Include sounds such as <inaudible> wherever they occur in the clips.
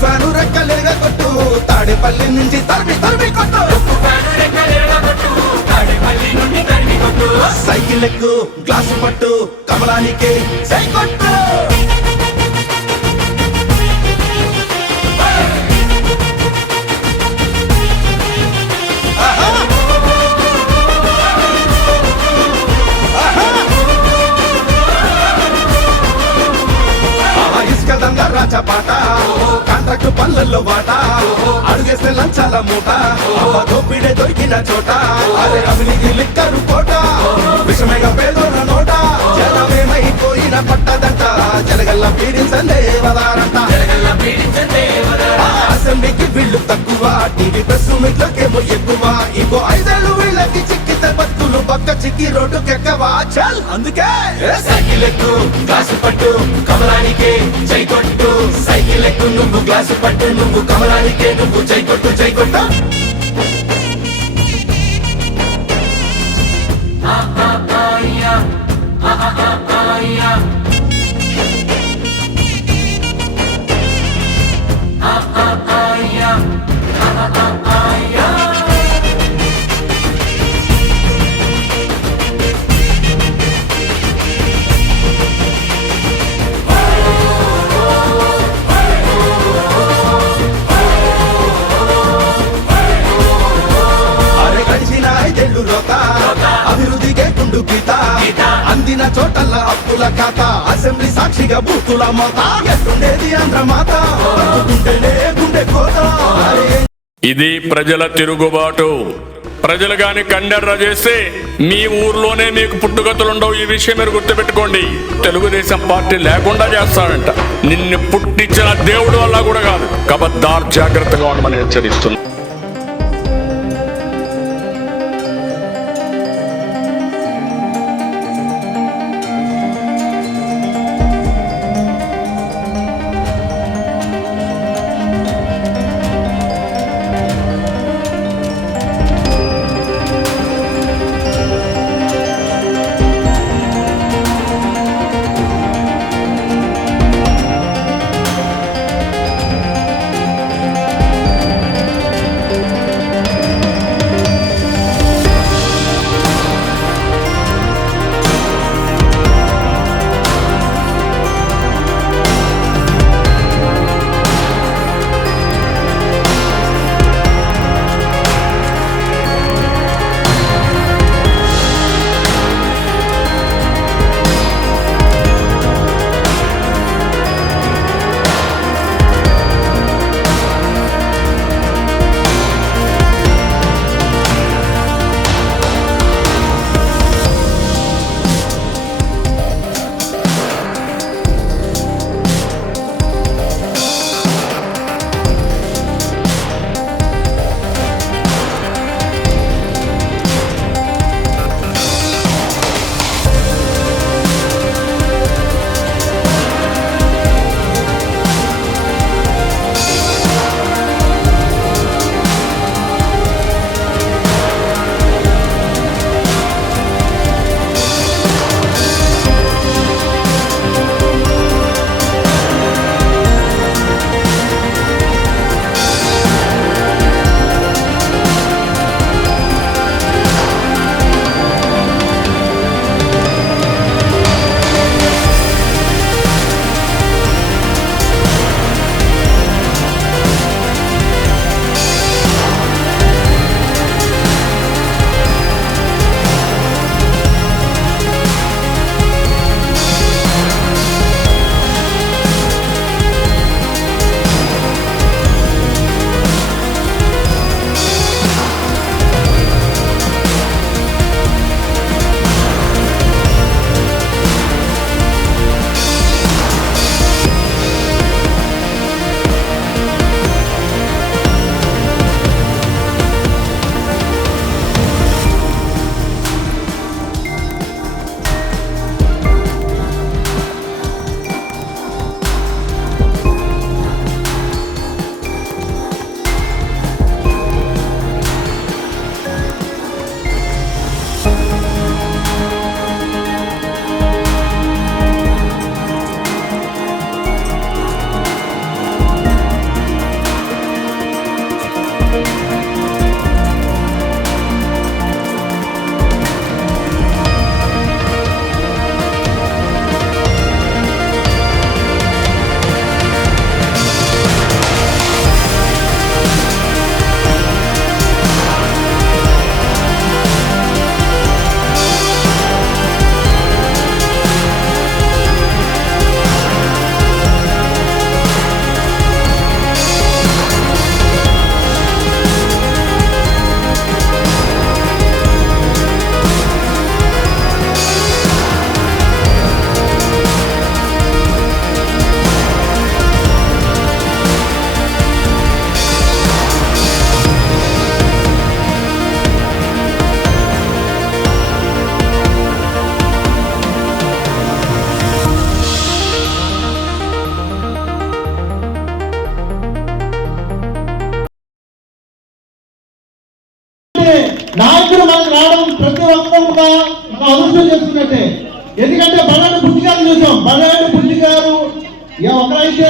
Fan రెక్కలేగా కొట్టు తాడేపల్లి నుంచి తరిమి తరిమి కొట్టు. సైకిల్ ఎక్కు గ్లాసు పట్టు కమలానికి జై కొట్టు కాంట్రాక్ట్ పనులలో వాట. అడుగేస్తే లంచాల మూట. దోపిడే దొరికిన చోట. అరే అవినీతి లిక్కరు కోట. విషమేగా పేదోన నోట. జనమేమైపోయిన పట్టదంట. జనగల్ల పీడించందే వదారంట. ఆ అసెంబ్లీకి వీళ్ళు తక్కువ. టీవీ ప్రెస్ మీట్లకేమో ఎక్కువ. ఇంకో ఐదేళ్ళు వీళ్ళకి బతుకులు పక్క చిక్కి రోడ్డుకెక్కవా చల్ అందుకే సైకిల్ ఎక్కు గ్లాసు పట్టు కమలానికే చై కొట్టు. సైకిల్ ఎక్కు నువ్వు గ్లాసు పట్టు నువ్వు కమలానికే నువ్వు చై కొట్టు చై కొట్టు. గీత అందిన చోటల్ల అప్పుల ఖాత అసెంబ్లీ సాక్షిగా బూతుల మోత. ఎట్టుండేది ఆంధ్ర మాత గుండె కోత. ఇది ప్రజల తిరుగుబాటు. ప్రజలు గాని కండెర్ర చేస్తే మీ ఊర్లోనే మీకు పుట్టుగతులుండవు. ఈ విషయం మీరు గుర్తుపెట్టుకోండి. తెలుగుదేశం పార్టీ లేకుండా చేస్తాడంట నిన్ను పుట్టించిన దేవుడు వల్ల కూడా కాదు. కబద్దార్ జాగ్రత్తగా ఉండమని హెచ్చరిస్తున్నాను నాయకుడు మనకు రావడం ప్రతి ఒక్కరు కూడా మనం అదృష్టం చేసుకున్నట్టే ఎందుకంటే బడాడు బుద్ధి గారు చూసాం. బడాడు బుద్ధి గారు ఏ ఒకరైతే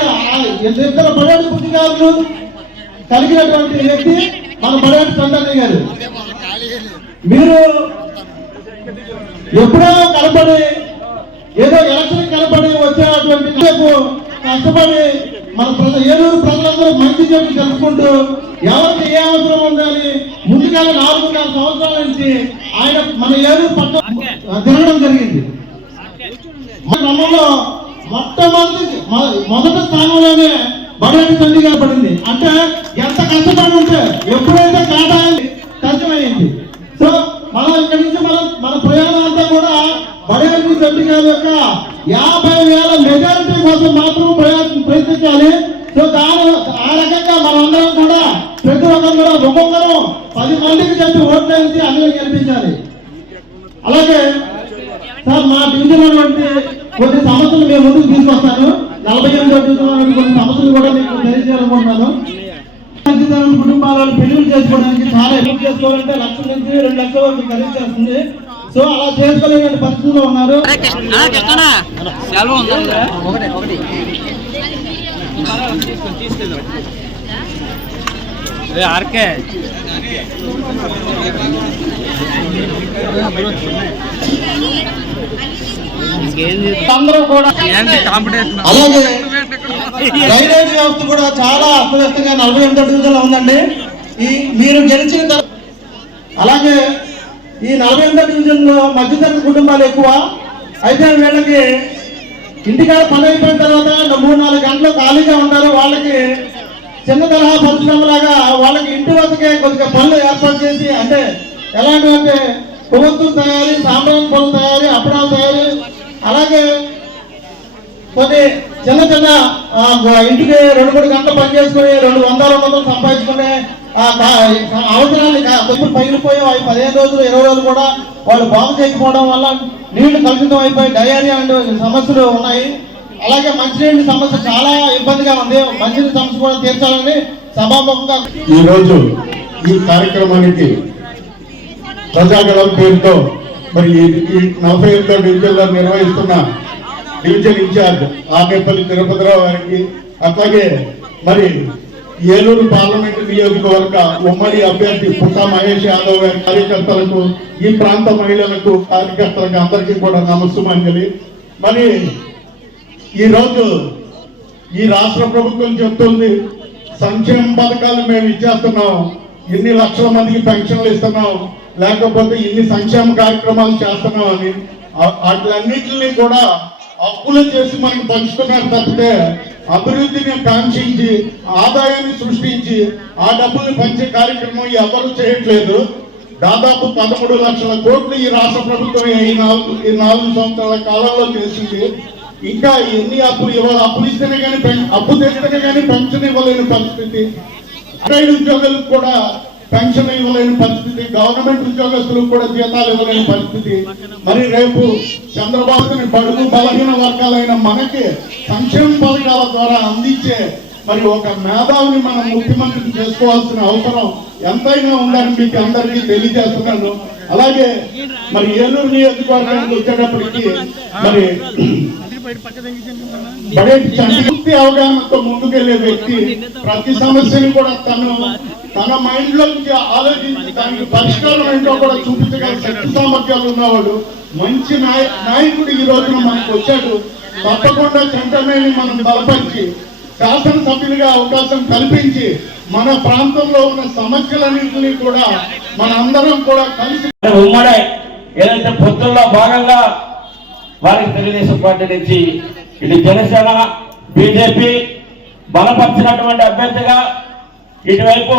ఇద్దరు బడాడు బుద్ధి గారు కలిగినటువంటి వ్యక్తి మన బడాడు చంద్రయ్య గారు. మీరు ఎప్పుడో కనపడి ఏదో ఎలక్షన్ కనపడి వచ్చేటువంటి కష్టపడి మన ప్రజ ఏలూరు ప్రజలందరూ మంచి చెడు తెలుసుకుంటూ ఎవరికి ఏ అవసరం ఉందని ముందుగా నాలుగున్నర సంవత్సరాల నుంచి ఆయన మన ఏలూరు పట్ల తిరగడం జరిగింది. మన క్రమంలో మొట్టమొదటి మొదటి స్థానంలోనే బడేటి తండ్రిగా పడింది. అంటే ఎంత కష్టపడి ఉంటే ఎప్పుడైతే కేటాయింది కష్టమైంది. సో మనం ఇక్కడి నుంచి మనం మన ప్రయాణం అంతా కూడా బడేటి తండ్రి గారి యొక్క యాభై వేల మెజారిటీ కోసం మాత్రం ప్రయత్నించాలి. సో దాని ఆ రకంగా మనందరం కూడా ప్రతి ఒక్కరు కూడా ఒక్కొక్కరు పది మందికి చెప్పి ఓట్లు వేసి అందరూ గెలిపించాలి. అలాగే సార్ మా డివిజన్ కొన్ని సమస్యలు మేము ముందుకు తీసుకొస్తాను. నలభై ఎనిమిదో డివిజన్ కొన్ని సమస్యలు కూడా మీకు తెలియజేయాలనుకుంటున్నాను. కుటుంబాలను పెళ్ళి చేసుకోవడానికి చాలా ఎక్కువ చేసుకోవాలంటే లక్ష నుంచి రెండు లక్షల వరకు ఖరీదు చేస్తుంది. సో అలా చేసుకోలేని పరిస్థితుల్లో ఉన్నారు. ఆర్కే. అందరూ కూడా ఏంటి కాంపిటీషన్ అలాగే <laughs> డ్రైనేజ్ వ్యవస్థ కూడా చాలా అస్తవ్యస్తంగా నలభై ఎనిమిదో డివిజన్లో ఉందండి. ఈ మీరు గెలిచిన తర్వాత అలాగే ఈ నలభై ఎనిమిదో డివిజన్లో మధ్యతరగతి కుటుంబాలు ఎక్కువ. అయితే వీళ్ళకి ఇంటికాడ పని అయిపోయిన తర్వాత మూడు నాలుగు గంటలు ఖాళీగా ఉంటారు వాళ్ళకి చిన్న తరహా పరిశ్రమలాగా వాళ్ళకి ఇంటి వద్దకే కొద్దిగా పనులు ఏర్పాటు చేసి అంటే ఎలాంటి అంటే కొవ్వొత్తులు తయారీ సాంబ్రాణి పనులు తయారీ అప్పడాలు తయారీ అలాగే కొన్ని చిన్న చిన్న ఇంటికి రెండు మూడు గంటలు పనిచేసుకుని రెండు వందల వందలు సంపాదించుకునే అవసరాలు కొంచెం పగిలిపోయి అవి పదిహేను రోజులు ఇరవై రోజులు కూడా వాళ్ళు బాగు చేయకపోవడం వల్ల నీళ్ళు కలుషితం అయిపోయి డయేరియా అనే సమస్యలు ఉన్నాయి. అలాగే మంచినీటి సమస్య చాలా ఇబ్బందిగా ఉంది. మంచినీటి సమస్య కూడా తీర్చాలని సభాముఖంగా ఈరోజు ఈ కార్యక్రమానికి ప్రజాగళం పేరుతో మరి ఈ- నలభై ఎనిమిదో డివిజన్లో నిర్వహిస్తున్న డివిజన్ ఇన్ఛార్జ్ ఆమెపల్లి తిరుపతిరావు గారికి అట్లాగే మరి ఏలూరు పార్లమెంటు నియోజకవర్గ ఉమ్మడి అభ్యర్థి పుట్ట మహేష్ యాదవ్ గారి కార్యకర్తలకు ఈ ప్రాంత మహిళలకు కార్యకర్తలకు అందరికీ కూడా నమస్సుమంజలి. మరి ఈ రోజు ఈ రాష్ట్ర ప్రభుత్వం చెప్తుంది సంక్షేమ పథకాలు మేము ఇచ్చేస్తున్నాం ఇన్ని లక్షల మందికి పెన్షన్లు ఇస్తున్నాం లేకపోతే ఇన్ని సంక్షేమ కార్యక్రమాలు చేస్తున్నాం అని. ఆ- కూడా అప్పులు చేసి మనకి పంచుతున్నారు తప్పితే అభివృద్ధిని కాంక్షించి ఆదాయాన్ని సృష్టించి ఆ డబ్బుల్ని పంచే కార్యక్రమం ఎవరు చేయట్లేదు. దాదాపు పదమూడు లక్షల కోట్లు ఈ రాష్ట్ర ప్రభుత్వం ఈ నాలుగు ఈ నాలుగు సంవత్సరాల కాలంలో చేసింది. ఇంకా ఎన్ని అప్పులు ఇవ్వాలి అప్పులు ఇస్తేనే కానీ అప్పు తెస్తేనే కానీ పెన్షన్ ఇవ్వలేని పరిస్థితి. ప్రైవేట్ ఉద్యోగులకు కూడా పెన్షన్ ఇవ్వలేని పరిస్థితి గవర్నమెంట్ ఉద్యోగస్తులకు కూడా జీతాలు ఇవ్వలేని పరిస్థితి. మరి రేపు చంద్రబాబుని బడుగు బలహీన వర్గాలైన మనకి సంక్షేమ పథకాల ద్వారా అందించే మరి ఒక మేధావిని మనం ముఖ్యమంత్రిని చేసుకోవాల్సిన అవసరం ఎంతైనా ఉందని మీకు అందరికీ తెలియజేస్తున్నాను. అలాగే మరి ఏలూరు నియోజకవర్గానికి వచ్చేటప్పటికి మరి అవగాహనతో ముందుకెళ్ళే వ్యక్తి ప్రతి సమస్యని కూడా తను తన మైండ్లోకి ఆలోచించి దానికి పరిష్కారం ఏంటో కూడా చూపించగల శక్తి సామర్థ్యాలు ఉన్నవాడు మంచి నాయ నాయకుడు ఈ రోజున మనకు వచ్చాడు. తప్పకుండా చెంటమేని మనం బలపరిచి శాసనసభ్యులుగా అవకాశం కల్పించి మన ప్రాంతంలో ఉన్న సమస్యలన్నింటినీ కూడా మన అందరం కూడా కలిసి ఉమ్మడి ఏదైతే పొత్తుల్లో భాగంగా వారికి తెలుగుదేశం పార్టీ నుంచి ఇటు జనసేన బీజేపీ బలపరిచినటువంటి అభ్యర్థిగా ఇటువైపు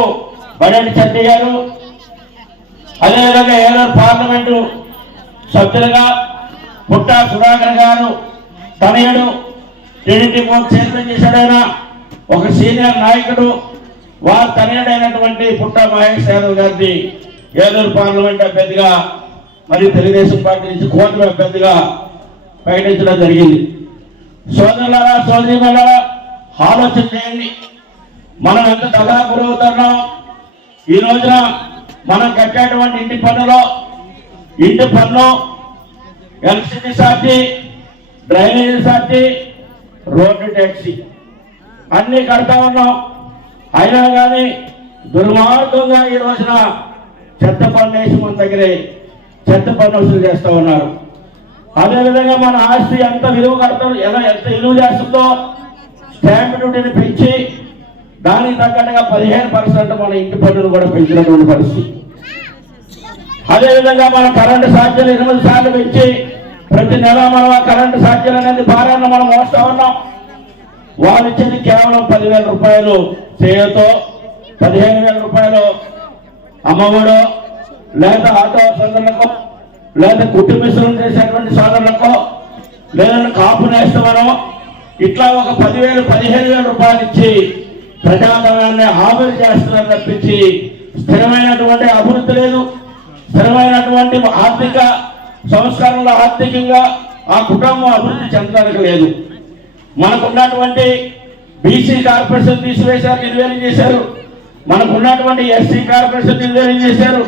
బడేటి చట్టి గారు అదేవిధంగా ఏలూరు పార్లమెంటు సభ్యులుగా పుట్టా సుధాకర్ గారు తనయుడు టీడీపీ బోర్డు చైర్మన్ చేశాడైన ఒక సీనియర్ నాయకుడు వారు తనయుడైనటువంటి పుట్టా మహేష్ యాదవ్ గారిని ఏలూరు పార్లమెంట్ అభ్యర్థిగా మరియు తెలుగుదేశం పార్టీ నుంచి కూటమి అభ్యర్థిగా ప్రకటించడం జరిగింది. సోదరులారా సోదరి ఆలోచన చేయండి. మనం ఎంత దగా గురవుతున్నాం ఈ రోజున మనం కట్టేటువంటి ఇంటి పనులు ఇంటి పన్ను electricity charge drainage charge road tax. అన్ని కడతా ఉన్నాం. అయినా కానీ దుర్మార్గంగా ఈ రోజున చెత్త పన్ను వేసి మన దగ్గరే చెత్త పన్ను వసూలు చేస్తూ ఉన్నారు. అదేవిధంగా మన ఆస్తి ఎంత విలువ కడతాం ఎలా ఎంత విలువ చేస్తుందో స్టాంప్ డ్యూటీని పెంచి దానికి తగ్గట్టుగా పదిహేను పర్సెంట్ మన ఇంటి పన్నులు కూడా పెంచినటువంటి పరిస్థితి. అదేవిధంగా మన కరెంటు ఛార్జీలు ఎనిమిది సార్లు పెంచి ప్రతి నెల మనం ఆ కరెంటు ఛార్జీలు అనేది భారాన్ని మనం మోస్తా ఉన్నాం. వాళ్ళు ఇచ్చేది కేవలం పదివేల రూపాయలు చేయతో పదిహేను వేల రూపాయలు అమ్మఒడు లేదా ఆటో సోదరులకు లేదా కుటుంబీసులు చేసేటువంటి సోదరులకు లేదంటే కాపు నేస్తామనో ఇట్లా ఒక పదివేలు పదిహేను వేల రూపాయలు ఇచ్చి ప్రజాధనాన్ని ఆవిరి చేస్తున్నారు తప్పించి స్థిరమైనటువంటి అభివృద్ధి లేదు. స్థిరమైనటువంటి ఆర్థిక సంస్కరణలు ఆర్థికంగా ఆ కుటుంబం అభివృద్ధి చెందడానికి లేదు. మనకున్నటువంటి బీసీ కార్పొరేషన్ తీసివేశారు నిర్వీర్యం చేశారు. మనకున్నటువంటి ఎస్సీ కార్పొరేషన్ నిర్వీర్యం చేశారు.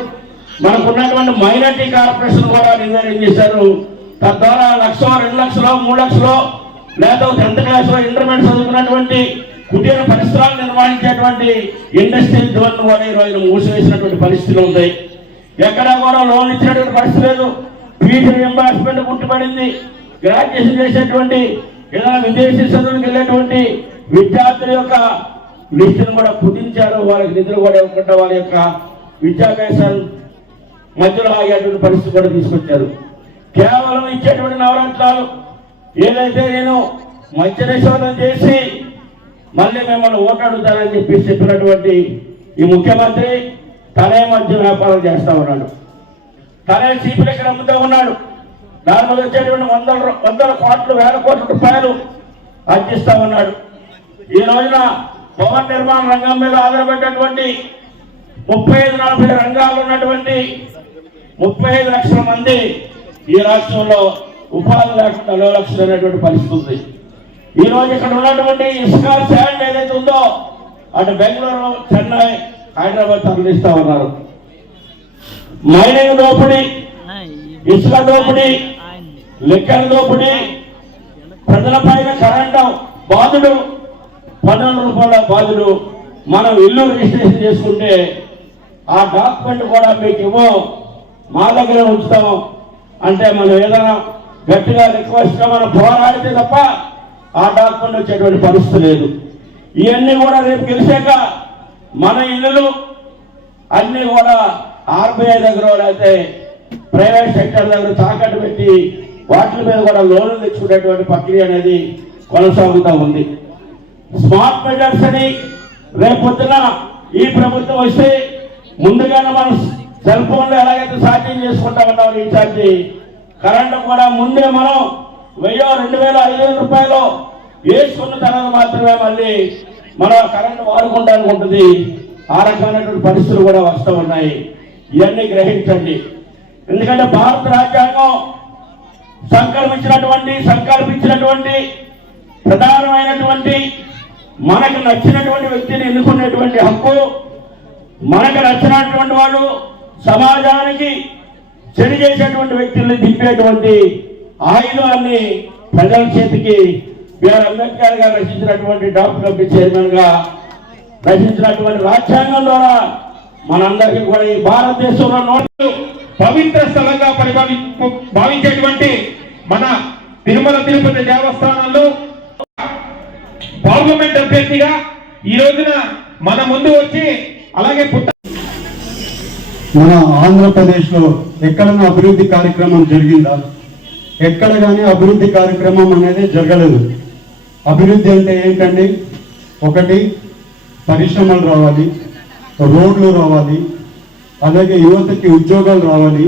మనకున్నటువంటి మైనార్టీ కార్పొరేషన్ కూడా నిర్వీర్యం చేశారు. తద్వారా లక్ష రెండు లక్షలో మూడు లక్షలో లేదా టెన్త్ క్లాస్లో ఇంటర్మీడియట్ చదువుకున్నటువంటి కుటీర పరిసరాలు నిర్వహించేటువంటి ఇండస్ట్రియల్ జోన్ కూడా ఈ మూసివేసినటువంటి పరిస్థితులు ఉన్నాయి ఎక్కడా కూడా లోన్ ఇచ్చినటువంటి పరిస్థితి లేదు. Fee reimbursement గుర్తుపడింది. గ్రాడ్యుయేషన్ చేసేటువంటి ఏదైనా విదేశీ చదువులకు వెళ్ళేటువంటి విద్యార్థుల యొక్క లిస్టును కూడా పుట్టించారు వాళ్ళకి నిధులు కూడా ఇవ్వకుండా వాళ్ళ యొక్క విద్యాభ్యాసం మధ్యలో ఆగేటువంటి పరిస్థితి కూడా తీసుకొచ్చారు. కేవలం ఇచ్చేటువంటి నవరత్నాలు ఏదైతే నేను మధ్య నిషేధం చేసి మళ్ళీ మిమ్మల్ని ఓటాడుతానని చెప్పి చెప్పినటువంటి ఈ ముఖ్యమంత్రి తనే మధ్య వ్యాపారం చేస్తా ఉన్నాడు. తనే చీపులు ఇక్కడ అమ్ముతూ ఉన్నాడు. దాని మీద వచ్చేటువంటి వందల వందల కోట్లు వేల కోట్ల రూపాయలు అర్జిస్తూ ఉన్నాడు. ఈ రోజున భవన నిర్మాణ రంగం మీద ఆధారపడినటువంటి ముప్పై ఐదు నలభై రంగాలు ఉన్నటువంటి ముప్పై ఐదు లక్షల మంది ఈ రాష్ట్రంలో ఉపాధి లేకుండా నలభై లక్షలు పరిస్థితి ఉంది. ఈ రోజు ఇక్కడ ఉన్నటువంటి ఇసుక శాండ్ ఏదైతే ఉందో అటు బెంగళూరు చెన్నై హైదరాబాద్ తరలిస్తా ఉన్నారు. మైనింగ్ దోపిడీ ఇసుక దోపిడీ లిక్కర్ దోపిడీ ప్రజల పైన కరెంటు బాధుడు పన్నెండు రూపాయల బాధుడు మనం ఇల్లు రిజిస్ట్రేషన్ చేసుకుంటే ఆ డాక్యుమెంట్ కూడా మీకు ఇవ్వం మా దగ్గర ఉంచుతాం. అంటే మనం ఏదైనా గట్టిగా రిక్వెస్ట్గా మనం పోరాడితే తప్ప ఆ డాక్యుమెంట్ వచ్చేటువంటి పరిస్థితి లేదు. ఇవన్నీ కూడా రేపు గెలిచాక మన ఇల్లులు అన్నీ కూడా ఆర్బీఐ దగ్గర అయితే ప్రైవేట్ సెక్టర్ దగ్గర తాకట్టు పెట్టి వాటి మీద కూడా లోన్లు తెచ్చుకునేటువంటి ప్రక్రియ అనేది కొనసాగుతూ ఉంది. స్మార్ట్ మెజర్స్ అని రేపొద్దున ఈ ప్రభుత్వం వస్తే ముందుగానే మనం సెల్ ఫోన్లో ఎలాగైతే ఛార్జింగ్ చేసుకుంటా ఉన్నాం రీఛార్జ్ కరెంట్ కూడా ముందే మనం వెయ్యో రెండు వేల ఐదు వేల రూపాయలు వేసుకున్న తర్వాత మాత్రమే మళ్ళీ మనం కరెంట్ వాడుకుంటానికి ఉంటుంది ఆ రకమైనటువంటి పరిస్థితులు కూడా వస్తూ ఉన్నాయి. ఇవన్నీ గ్రహించండి. ఎందుకంటే భారత రాజ్యాంగం సంకల్పించినటువంటి సంకల్పించినటువంటి ప్రధానమైనటువంటి మనకు నచ్చినటువంటి వ్యక్తిని ఎన్నుకునేటువంటి హక్కు మనకు నచ్చినటువంటి వాళ్ళు సమాజానికి చెడు చేసేటువంటి వ్యక్తుల్ని దింపేటువంటి ఆయుధాన్ని ప్రజల చేతికి బిఆర్ అంబేద్కర్ గారు రచించినటువంటి డాక్టర్ కమిటీ చైర్మన్గా రచించినటువంటి రాజ్యాంగం ద్వారా మనందరికీ కూడా ఈ భారతదేశంలో నోట్లు పవిత్ర స్థలంగా పరిపాలి భావించేటువంటి మన తిరుమల తిరుపతి దేవస్థానంలో పార్లమెంట్ అభ్యర్థిగా ఈ రోజున మన ముందు వచ్చి అలాగే పుట్ట మన ఆంధ్రప్రదేశ్లో ఎక్కడైనా అభివృద్ధి కార్యక్రమం జరిగిందా? ఎక్కడ కానీ అభివృద్ధి కార్యక్రమం అనేది జరగలేదు. అభివృద్ధి అంటే ఏంటండి? ఒకటి పరిశ్రమలు రావాలి రోడ్లు రావాలి అలాగే యువతకి ఉద్యోగాలు రావాలి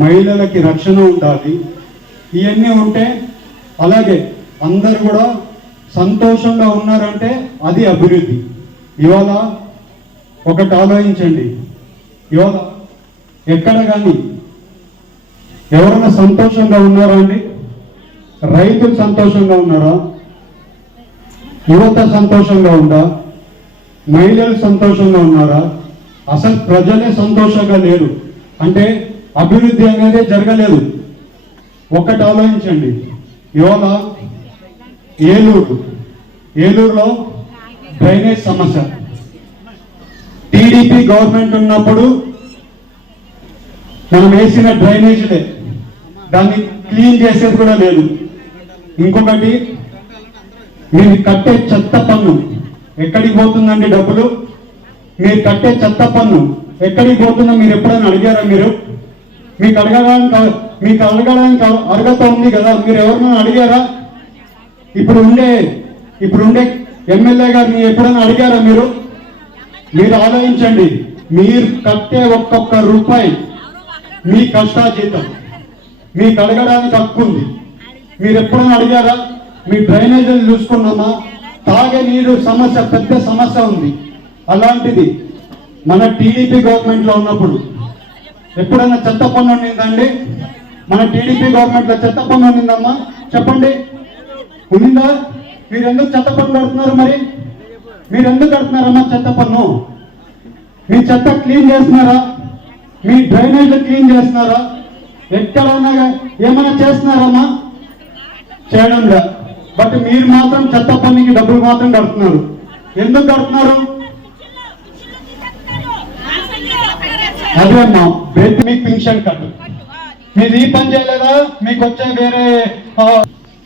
మహిళలకి రక్షణ ఉండాలి ఇవన్నీ ఉంటే అలాగే అందరు కూడా సంతోషంగా ఉన్నారంటే అది అభివృద్ధి. ఇవాళ ఒకటి ఆలోచించండి. ఇవాళ ఎక్కడ కానీ ఎవరైనా సంతోషంగా ఉన్నారా అండి? రైతులు సంతోషంగా ఉన్నారా? యువత సంతోషంగా ఉందా? మహిళలు సంతోషంగా ఉన్నారా? అసలు ప్రజలే సంతోషంగా లేరు. అంటే అభివృద్ధి అనేది జరగలేదు. ఒక్కటి ఆలోచించండి. ఇవాళ ఏలూరు. ఏలూరులో డ్రైనేజ్ సమస్య. టీడీపీ గవర్నమెంట్ ఉన్నప్పుడు మనం వేసిన డ్రైనేజ్లే. దాన్ని క్లీన్ చేసేది కూడా లేదు. ఇంకొకటి మీరు కట్టే చెత్త పన్ను ఎక్కడికి పోతుందండి డబ్బులు? మీరు కట్టే చెత్త పన్ను ఎక్కడికి పోతుందో మీరు ఎప్పుడైనా అడిగారా మీరు? మీకు అడగడానికి మీకు అడగడానికి అర్హత ఉంది కదా మీరు ఎవరినైనా అడిగారా? ఇప్పుడు ఉండే ఇప్పుడు ఉండే ఎమ్మెల్యే గారిని ఎప్పుడైనా అడిగారా మీరు? మీరు ఆలోచించండి మీరు కట్టే ఒక్కొక్క రూపాయి మీ కష్టాజీతం. మీకు అడగడానికి హక్కు ఉంది. మీరు ఎప్పుడైనా అడిగారా? మీ డ్రైనేజీలు చూసుకున్నామా తాగే నీరు సమస్య పెద్ద సమస్య ఉంది. అలాంటిది మన టీడీపీ గవర్నమెంట్లో ఉన్నప్పుడు. ఎప్పుడైనా చెత్త పన్ను ఉండిందండి? మన టీడీపీ గవర్నమెంట్లో చెత్త పన్ను ఉండిందమ్మా? చెప్పండి. ఉందా మీరు ఎందుకు చెత్త పన్ను కడుతున్నారు మరి? మీరు ఎందుకు కడుతున్నారమ్మా చెత్త పన్ను? మీ చెత్త క్లీన్ చేస్తున్నారా? మీ డ్రైనేజ్ క్లీన్ చేస్తున్నారా? ఎక్కడైనా ఏమైనా చేస్తున్నారమ్మా? చేయడం బట్ మీరు మాత్రం చెత్త పనికి డబ్బులు మాత్రం కడుతున్నారు. ఎందుకు కడుతున్నారు? అదే అమ్మా బేట్ మీకు పింఛన్ కట్టు. మీరు ఈ పని చేయలేదా? మీకు వచ్చే వేరే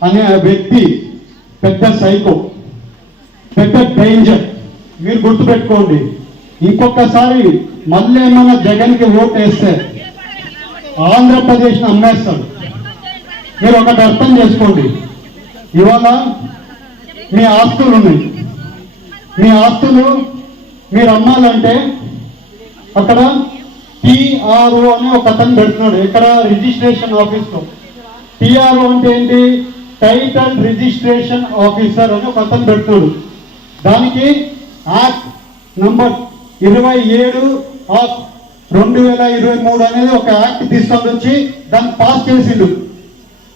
అనే వ్యక్తి పెద్ద సైకో పెద్ద డేంజర్ మీరు గుర్తుపెట్టుకోండి. ఇంకొకసారి మళ్ళీ ఏమైనా జగన్కి ఓటు వేస్తే ఆంధ్రప్రదేశ్ని అమ్మేస్తాడు. మీరు ఒకటి అర్థం చేసుకోండి. ఇవాళ మీ ఆస్తులు ఉన్నాయి. మీ ఆస్తులు మీరు అమ్మాలంటే అక్కడ టిఆర్ఓ అని ఒక అతను పెడుతున్నాడు. ఇక్కడ రిజిస్ట్రేషన్ ఆఫీస్లో. టిఆర్ఓ అంటే ఏంటి? టైటల్ రిజిస్ట్రేషన్ ఆఫీసర్ అని ఒక అతను పెడుతున్నాడు. దానికి యాక్ట్ నంబర్ ఇరవై ఏడు ఆఫ్ రెండు వేల ఇరవై మూడు అనేది ఒక యాక్ట్ తీసుకొని వచ్చి దాన్ని పాస్ చేసిండు.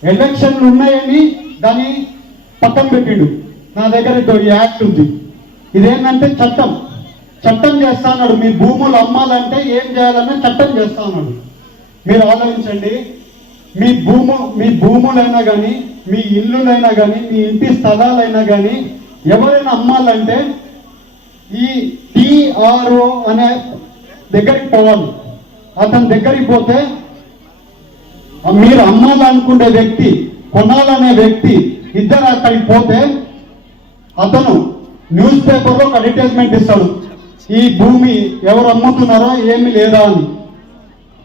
ఎలక్షన్లు ఉన్నాయని దాన్ని పక్కన పెట్టిండు. నా దగ్గర ఈ యాక్ట్ ఉంది. ఇదేంటంటే చట్టం. చట్టం చేస్తా అన్నాడు. మీ భూములు అమ్మాలంటే ఏం చేయాలన్నా చట్టం చేస్తా అన్నాడు. మీరు ఆలోచించండి. మీ భూము మీ భూములైనా కానీ మీ ఇల్లులైనా కానీ మీ ఇంటి స్థలాలైనా కానీ ఎవరైనా అమ్మాలంటే ఈ టిఆర్ఓ అనే దగ్గరికి పోవాలి. అతని దగ్గరికి పోతే మీరు అమ్మాలనుకునే వ్యక్తి కొనాలనే వ్యక్తి ఇద్దరు అక్కడికి పోతే అతను న్యూస్ పేపర్లో ఒక అడ్వర్టైజ్మెంట్ ఇస్తాడు. ఈ భూమి ఎవరు అమ్ముతున్నారో ఏమి లేదా అని.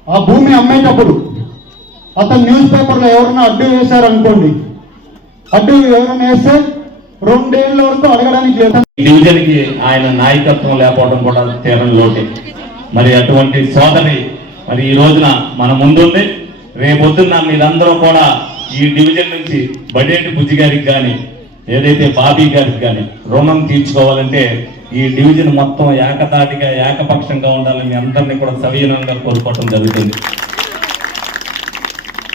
ఆ భూమి అమ్మేటప్పుడు అతను న్యూస్ పేపర్లో ఎవరైనా అడ్డు వేశారనుకోండి. అడ్డు ఎవరైనా వేస్తే రెండేళ్ళ వరకు అడగడానికి లేదు ఆయన నాయకత్వం లేకపోవడం కూడా తీరం లోటే. మరి అటువంటి సోదరి మరి ఈ రోజున మన ముందుంది. రేపొద్దున్న మీరందరూ కూడా ఈ డివిజన్ నుంచి బడేటి బుజ్జి గారికి కానీ ఏదైతే బాబీ గారికి కానీ రుణం తీర్చుకోవాలంటే ఈ డివిజన్ మొత్తం ఏకతాటిగా ఏకపక్షంగా ఉండాలని మీ అందరినీ కూడా సవీనంగా కోరుకోవటం జరుగుతుంది.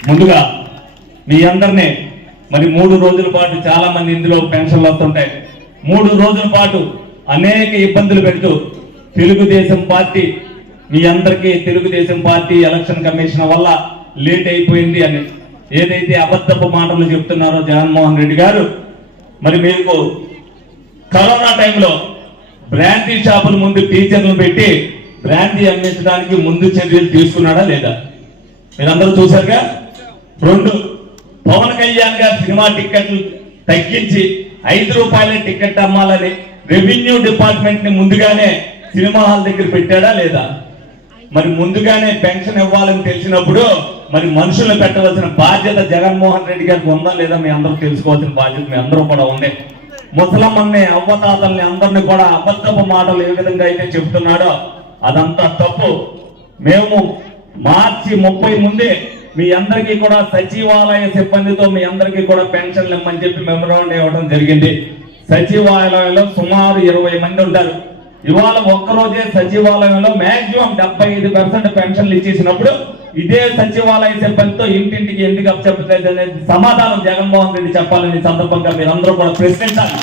ముందుగా మీ అందరినీ మరి మూడు రోజుల పాటు చాలా మంది ఇందులో పెన్షన్లు వస్తుంటాయి. మూడు రోజుల పాటు అనేక ఇబ్బందులు పెడుతూ తెలుగుదేశం పార్టీ మీ అందరికీ తెలుగుదేశం పార్టీ ఎలక్షన్ కమిషన్ వల్ల లేట్ అయిపోయింది అని. ఏదైతే అబద్ధపు మాటలు చెప్తున్నారో జగన్మోహన్ రెడ్డి గారు మరి మీకు కరోనా టైంలో బ్రాండీ షాపుల ముందు టీచర్లు పెట్టి బ్రాండీ అమ్మించడానికి ముందు చర్యలు తీసుకున్నాడా లేదా? మీరందరూ చూసారుగా రెండు పవన్ కళ్యాణ్ గారు సినిమా టిక్కెట్లు తగ్గించి ఐదు రూపాయల టికెట్ అమ్మాలని రెవెన్యూ డిపార్ట్మెంట్ని ముందుగానే సినిమా హాల్ దగ్గర పెట్టాడా లేదా? మరి ముందుగానే పెన్షన్ ఇవ్వాలని తెలిసినప్పుడు మరి మనుషులను పెట్టవలసిన బాధ్యత జగన్మోహన్ రెడ్డి గారికి ఉందా లేదా మీ అందరూ తెలుసుకోవాల్సిన బాధ్యత మీ అందరూ కూడా ఉంది. ముసలమ్మల్ని అవ్వతాతల్ని అందరిని కూడా అబద్ధపు మాటలు ఏ విధంగా అయితే చెప్తున్నాడో అదంతా తప్పు. మేము మార్చి ముప్పై ముందే మీ అందరికీ కూడా సచివాలయ సిబ్బందితో మీ అందరికీ కూడా పెన్షన్లు ఇమ్మని చెప్పి మెమరాండం ఇవ్వడం జరిగింది. సచివాలయంలో సుమారు ఇరవై మంది ఉంటారు. ఇవాళ ఒక్కరోజే సచివాలయంలో మాక్సిమం డెబ్బై ఐదు పర్సెంట్ పెన్షన్లు ఇచ్చేసినప్పుడు ఇదే సచివాలయ సిబ్బందితో ఇంటింటికి ఎందుకు అప్పచెప్పలేదు అనేది సమాధానం జగన్మోహన్ రెడ్డి చెప్పాలని సందర్భంగా మీరందరూ కూడా ప్రశ్నించాలి.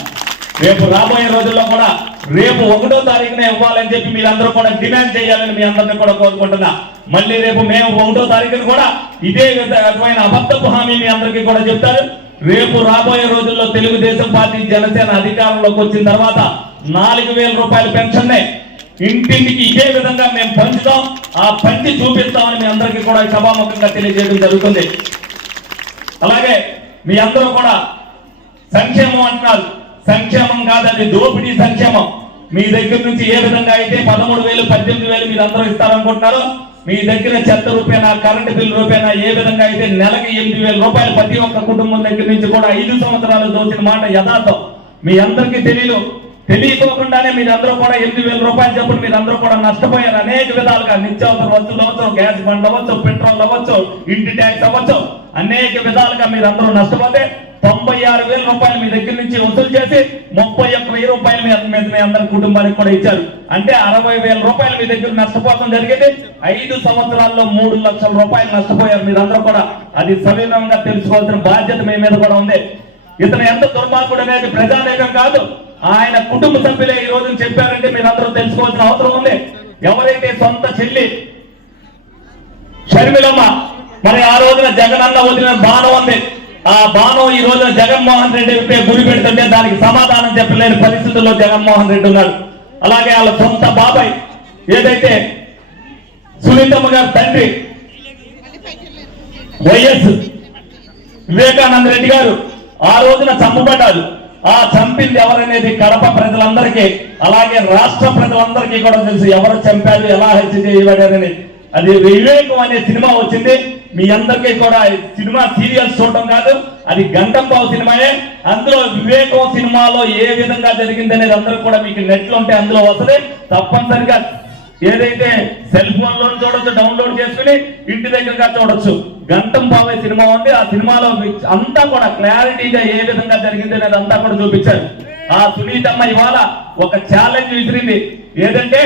రేపు రాబోయే రోజుల్లో కూడా రేపు ఒకటో తారీఖునే ఇవ్వాలని చెప్పి మీరందరూ కూడా డిమాండ్ చేయాలని మీ అందరినీ కూడా కోరుకుంటున్నా. మళ్ళీ రేపు మేము ఒకటో తారీఖున కూడా ఇదే రకమైన అబద్ధపు హామీ మీ అందరికీ కూడా చెప్తారు రేపు రాబోయే రోజుల్లో తెలుగుదేశం పార్టీ జనసేన అధికారంలోకి వచ్చిన తర్వాత నాలుగు వేల రూపాయల పెన్షన్నే ఇంటింటికి ఇదే విధంగా మేము పంచుతాం. ఆ పంచి చూపిస్తామని మీ అందరికీ కూడా సభాముఖంగా తెలియజేయడం జరుగుతుంది. అలాగే మీ అందరూ కూడా సంక్షేమం అంటున్నారు. సంక్షేమం కాదండి దోపిడీ సంక్షేమం. మీ దగ్గర నుంచి ఏ విధంగా అయితే పదమూడు వేలు పద్దెనిమిది వేలు మీరు అందరూ ఇస్తారనుకుంటున్నారో మీ దగ్గర చెత్త రూపేనా కరెంటు బిల్లు రూపేనా ఏ విధంగా అయితే నెలకి ఎనిమిది వేల రూపాయలు ప్రతి ఒక్క కుటుంబం దగ్గర నుంచి కూడా ఐదు సంవత్సరాలు దోచిన మాట యథార్థం. మీ అందరికీ తెలియదు తెలియకోకుండానే మీరు అందరూ కూడా ఎనిమిది వేల రూపాయలు చెప్పిన మీరు అందరూ కూడా నష్టపోయారు. అనేక విధాలుగా నిత్యావసర వస్తువులు అవ్వచ్చు గ్యాస్ బండ్ అవ్వచ్చు పెట్రోల్ అవ్వచ్చు ఇంటి ట్యాక్స్ అవ్వచ్చు. అనేక విధాలుగా మీరు అందరూ నష్టపోతే తొంభై ఆరు వేల రూపాయలు మీ దగ్గర నుంచి వసూలు చేసి ముప్పై ఒక్క వెయ్యి రూపాయలు మీ మీద మీ అందరి కుటుంబానికి కూడా ఇచ్చారు. అంటే అరవై వేల రూపాయలు మీ దగ్గర నష్టపోవడం జరిగింది. ఐదు సంవత్సరాల్లో మూడు లక్షల రూపాయలు నష్టపోయారు మీరందరూ కూడా. అది సవినంగా తెలుసుకోవాల్సిన బాధ్యత మీ మీద కూడా ఉంది. ఇతను ఎంత దుర్మార్గుడు అనేది ప్రజానేకం కాదు. ఆయన కుటుంబ సభ్యులే ఈ రోజు చెప్పారంటే మీరందరూ తెలుసుకోవాల్సిన అవసరం ఉంది. ఎవరైతే సొంత చెల్లి షర్మిలమ్మ మరి ఆ రోజున జగన్ అన్న వదిలిన బాణం ఉంది. ఆ బాణం ఈ రోజున జగన్మోహన్ రెడ్డి గురి పెడుతుంటే దానికి సమాధానం చెప్పలేని పరిస్థితుల్లో జగన్మోహన్ రెడ్డి ఉన్నారు అలాగే వాళ్ళ సొంత బాబాయ్ ఏదైతే సునీతమ్మ గారి తండ్రి వైఎస్ వివేకానంద రెడ్డి గారు ఆ రోజున చంపబడ్డారు. ఆ చంపింది ఎవరనేది కడప ప్రజలందరికీ అలాగే రాష్ట్ర ప్రజలందరికీ కూడా తెలుసు ఎవరు చంపారు ఎలా హత్య చేయబడారని అది వివేకం అనే సినిమా వచ్చింది. మీ అందరికీ కూడా సినిమా సీరియల్స్ చూడటం కాదు అది గంటంబావు సినిమాయే. అందులో వివేకం సినిమాలో ఏ విధంగా జరిగింది అనేది అందరూ కూడా మీకు నెట్లు ఉంటే అందులో వస్తుంది. తప్పనిసరిగా ఏదైతే సెల్ ఫోన్లో చూడొచ్చు డౌన్లోడ్ చేసుకుని ఇంటి దగ్గరగా చూడొచ్చు. గంటం బాబాయ్ సినిమా ఉంది. ఆ సినిమాలో అంతా కూడా క్లారిటీగా ఏ విధంగా జరిగింది అనేది అంతా కూడా చూపించారు. ఆ సునీతమ్మ ఇవాళ ఒక ఛాలెంజ్ విసిరింది. ఏదంటే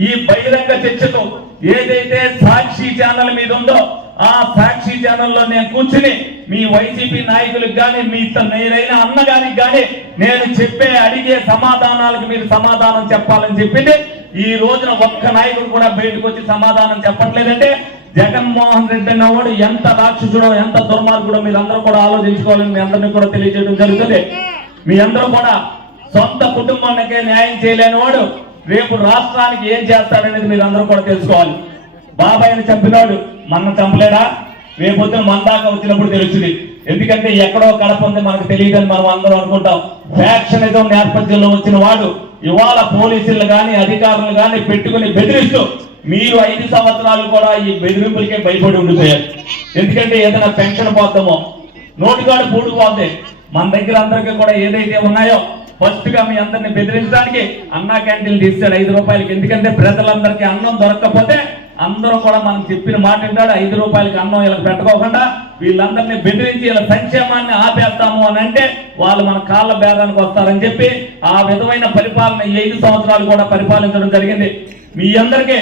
ఈ బహిరంగ చర్చకు ఏదైతే సాక్షి ఛానల్ మీద ఉందో ఆ సాక్షి ఛానల్లో నేను కూర్చుని మీ వైసీపీ నాయకులకు కానీ మీ త- మీరైన అన్నగారికి కానీ నేను చెప్పే అడిగే సమాధానాలకు మీరు సమాధానం చెప్పాలని చెప్పింది. ఈ రోజున ఒక్క నాయకుడు కూడా బయటకు వచ్చి సమాధానం చెప్పట్లేదంటే జగన్మోహన్ రెడ్డి అన్నవాడు ఎంత రాక్షసుడో ఎంత దుర్మార్గుడో మీరు అందరూ కూడా ఆలోచించుకోవాలని మీ అందరినీ కూడా తెలియజేయడం జరుగుతుంది. మీ అందరూ కూడా సొంత కుటుంబానికే న్యాయం చేయలేని వాడు రేపు రాష్ట్రానికి ఏం చేస్తాడనేది మీరు అందరూ కూడా తెలుసుకోవాలి. బాబాయ్ని చంపినాడు మన చంపలేడా? రేపొద్దున మన దాకా వచ్చినప్పుడు తెలుస్తుంది. ఎందుకంటే ఎక్కడో కడప ఉంది మనకు తెలియదని మనం అందరం అనుకుంటాం. ఫ్యాక్షనిజం నేపథ్యంలో వచ్చిన వాడు ఇవాళ పోలీసులు కానీ అధికారులు కానీ పెట్టుకుని బెదిరిస్తూ మీరు ఐదు సంవత్సరాలు కూడా ఈ బెదిరింపులకే భయపడి ఉండిపోయారు. ఎందుకంటే ఏదైనా పెన్షన్ పోతామో నోటికాడు పూడుకుపోతే మన దగ్గర అందరికీ కూడా ఏదైతే ఉన్నాయో ఫస్ట్గా మీ అందరిని బెదిరించడానికి అన్నా క్యాంటీన్లు తీస్తాడు ఐదు రూపాయలకి. ఎందుకంటే ప్రజలందరికీ అన్నం దొరకకపోతే అందరూ కూడా మనం చెప్పిన మాట వింటాడు. ఐదు రూపాయలకి అన్నం ఇలా పెట్టుకోకుండా వీళ్ళందరినీ బెదిరించి ఇలా సంక్షేమాన్ని ఆపేస్తాము అని అంటే వాళ్ళు మన కాళ్ళ భేదానికి వస్తారని చెప్పి ఆ విధమైన పరిపాలన ఈ ఐదు సంవత్సరాలు కూడా పరిపాలించడం జరిగింది. మీ అందరికీ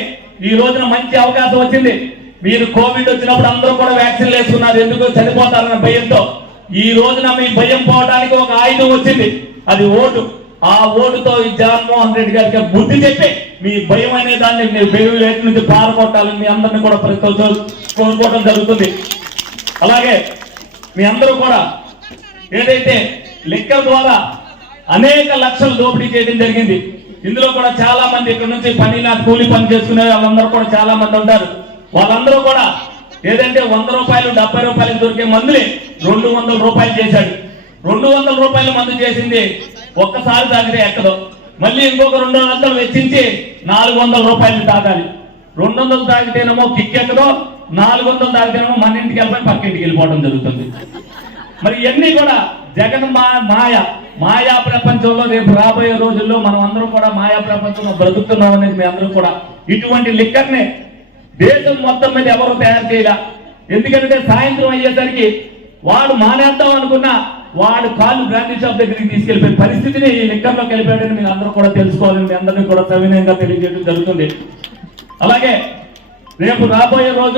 ఈ రోజున మంచి అవకాశం వచ్చింది. మీరు కోవిడ్ వచ్చినప్పుడు అందరూ కూడా వ్యాక్సిన్ వేసుకున్నారు. ఎందుకు? చనిపోతారన్న భయంతో. ఈ రోజున మీ భయం పోవడానికి ఒక ఆయుధం వచ్చింది. అది ఓటు. ఆ ఓటుతో ఈ జగన్మోహన్ రెడ్డి గారికి బుద్ధి చెప్పి మీ భయం అనే దాన్ని మీరు భయం వేటి నుంచి పారగొట్టాలని మీ అందరిని కూడా ప్రతి కోరుకోవడం జరుగుతుంది. అలాగే మీ అందరూ కూడా ఏదైతే లెక్కల ద్వారా అనేక లక్షలు దోపిడీ చేయడం జరిగింది ఇందులో కూడా చాలా మంది ఇక్కడ నుంచి పని నా కూలి పని చేసుకునే వాళ్ళందరూ కూడా చాలా మంది ఉంటారు. వాళ్ళందరూ కూడా ఏదంటే వంద రూపాయలు డెబ్బై రూపాయలు దొరికే మందులే రెండు వందల రూపాయలు చేశాడు. రెండు వందల రూపాయల మందు చేసింది. ఒక్కసారి తాగితే ఎక్కదు. మళ్ళీ ఇంకొక రెండు వందలు వెచ్చించి నాలుగు వందల రూపాయలు తాగాలి. రెండు వందలు తాగితేనేమో కిక్ ఎక్కదో నాలుగు వందలు తాగితేనేమో మన ఇంటికి వెళ్ళిపోయి పక్కింటికి వెళ్ళిపోవడం జరుగుతుంది. మరి ఇవన్నీ కూడా జగన్ మా మాయ. మాయా ప్రపంచంలో రేపు రాబోయే రోజుల్లో మనం అందరం కూడా మాయా ప్రపంచంలో బ్రతుకుతున్నాం అనేది మీ అందరూ కూడా ఇటువంటి లిక్కర్ని దేశం మొత్తం మీద ఎవరు తయారు చేయాల. ఎందుకంటే సాయంత్రం అయ్యేసరికి వాడు మానేద్దాం అనుకున్నా వాడు కాళ్ళు బ్రాండీ షాప్ దగ్గరికి తీసుకెళ్ళిపోయే పరిస్థితిని ఈ లిక్కర్లోకి వెళ్ళిపోయాడని మీరు అందరూ కూడా తెలుసుకోవాలని మీ అందరినీ కూడా సవినయంగా తెలియజేయడం జరుగుతుంది. అలాగే రేపు రాబోయే రోజు